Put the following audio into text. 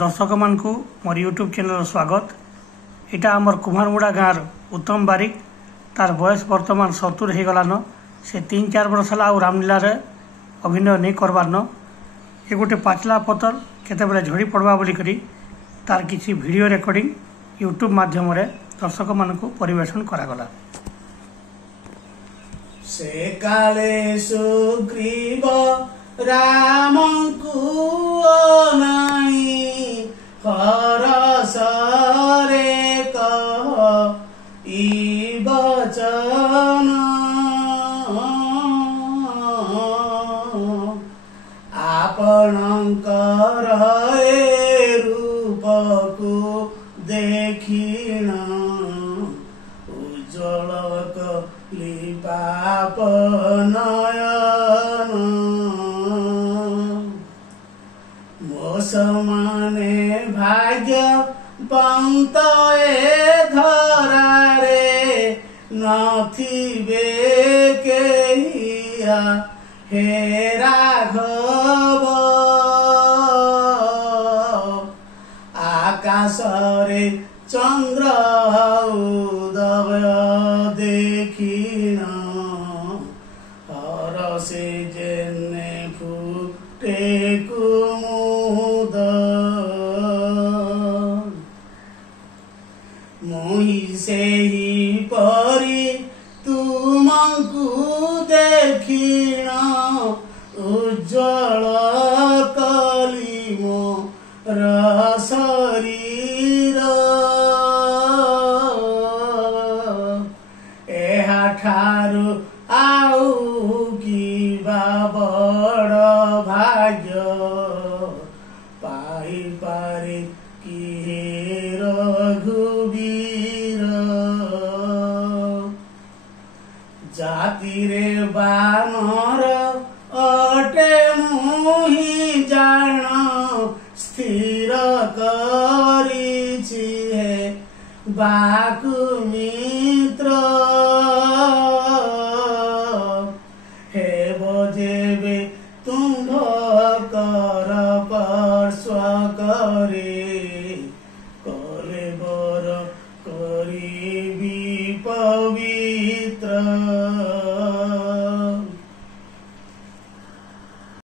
दर्शक मान को मोर यूट्यूब चैनल स्वागत। इटा आमर कुम्हारमुड़ा गाँव उत्तम बारिक तार बयस वर्तमान 70 हो गलान। से 3-4 वर्ष है आउ रामलीला रे अभिनय नहीं करवार न। ये गोटे पाचला पतर केते झड़ी पड़वा बोली करी तार किसी वीडियो रिकॉर्डिंग यूट्यूब माध्यम रे दर्शक मान को परिवेशन करागला। से काले सुग्रीव राम को नाई हरस रे कह ई वचन आपणकर ए रूप को देखिण उज्ज्वल कली पाप नयन मोसमाने भाग्य पंत ए धरारे नथिबे केहिया हे राघव आकाश रे चंद्र उदय देखिन हरसे जेने फुटे कुमुद मुहि से ही परी तुमको देखिन उज्ज्वल कली मोर शरीर एहा ठारू आउ किबा बड़ भाग्य पाई पारे कि रघुवीर जाति रे बानर अटे मुहि जान स्थिर करिछि हे बाकु मित्र हे बजेबे तुम्भ कर पार्श्व करे